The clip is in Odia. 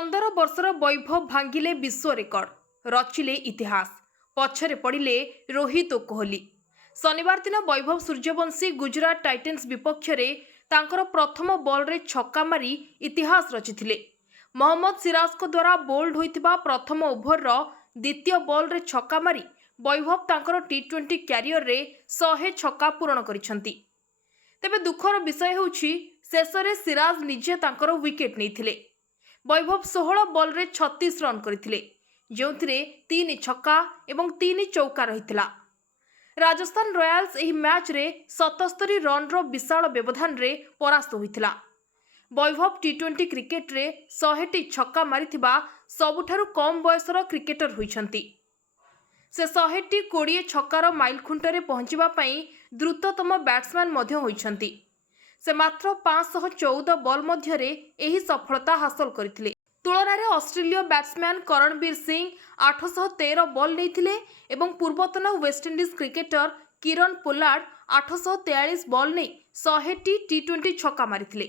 15 ବର୍ଷର ବୈଭବ ଭାଙ୍ଗିଲେ ବିଶ୍ୱ ରେକର୍ଡ ରଚିଲେ ଇତିହାସ ପଛରେ ପଡ଼ିଲେ ରୋହିତ ଓ କୋହଲି। ଶନିବାର ଦିନ ବୈଭବ ସୂର୍ଯ୍ୟବଂଶୀ ଗୁଜରାଟ ଟାଇଟନ୍ସ ବିପକ୍ଷରେ ତାଙ୍କର ପ୍ରଥମ ବଲ୍ରେ ଛକା ମାରି ଇତିହାସ ରଚିଥିଲେ। ମହମ୍ମଦ ସିରାଜଙ୍କ ଦ୍ୱାରା ବୋଲ୍ଡ ହୋଇଥିବା ପ୍ରଥମ ଓଭରର ଦ୍ୱିତୀୟ ବଲ୍ରେ ଛକା ମାରି ବୈଭବ ତାଙ୍କର ଟି20 କ୍ୟାରିୟରରେ 100 ଛକା ପୂରଣ କରିଛନ୍ତି। ତେବେ ଦୁଃଖର ବିଷୟ ହେଉଛି ଶେଷରେ ସିରାଜ ନିଜେ ତାଙ୍କର ୱିକେଟ୍ ନେଇଥିଲେ। ବୈଭବ 16 ବଲ୍ରେ 36 ରନ୍ କରିଥିଲେ, ଯେଉଁଥିରେ 3 ଛକା ଏବଂ 3 ଚୌକା ରହିଥିଲା। ରାଜସ୍ଥାନ ରୟାଲ୍ସ ଏହି ମ୍ୟାଚ୍ରେ 77 ରନ୍ର ବିଶାଳ ବ୍ୟବଧାନରେ ପରାସ୍ତ ହୋଇଥିଲା। ବୈଭବ ଟି20 କ୍ରିକେଟରେ 100ଟି ଛକା ମାରିଥିବା ସବୁଠାରୁ କମ୍ ବୟସର କ୍ରିକେଟର ହୋଇଛନ୍ତି। ସେ 100ଟି 20 ଛକାର ମାଇଲଖୁଣ୍ଟରେ ପହଞ୍ଚିବା ପାଇଁ ଦ୍ରୁତତମ ବ୍ୟାଟ୍ସମ୍ୟାନ୍ ମଧ୍ୟ ହୋଇଛନ୍ତି। ସେ ମାତ୍ର 514 ବଲ୍ ମଧ୍ୟରେ ଏହି ସଫଳତା ହାସଲ କରିଥିଲେ। ତୁଳନାରେ ଅଷ୍ଟ୍ରେଲୀୟ ବ୍ୟାଟ୍ସମ୍ୟାନ୍ କରଣବ ସିଂ 813 ବଲ୍ ନେଇଥିଲେ ଏବଂ ପୂର୍ବତନ West Indies cricketer Kieron Pollard 843 ball ନେଇ 100ଟି ଟି20 ଛକା ମାରିଥିଲେ।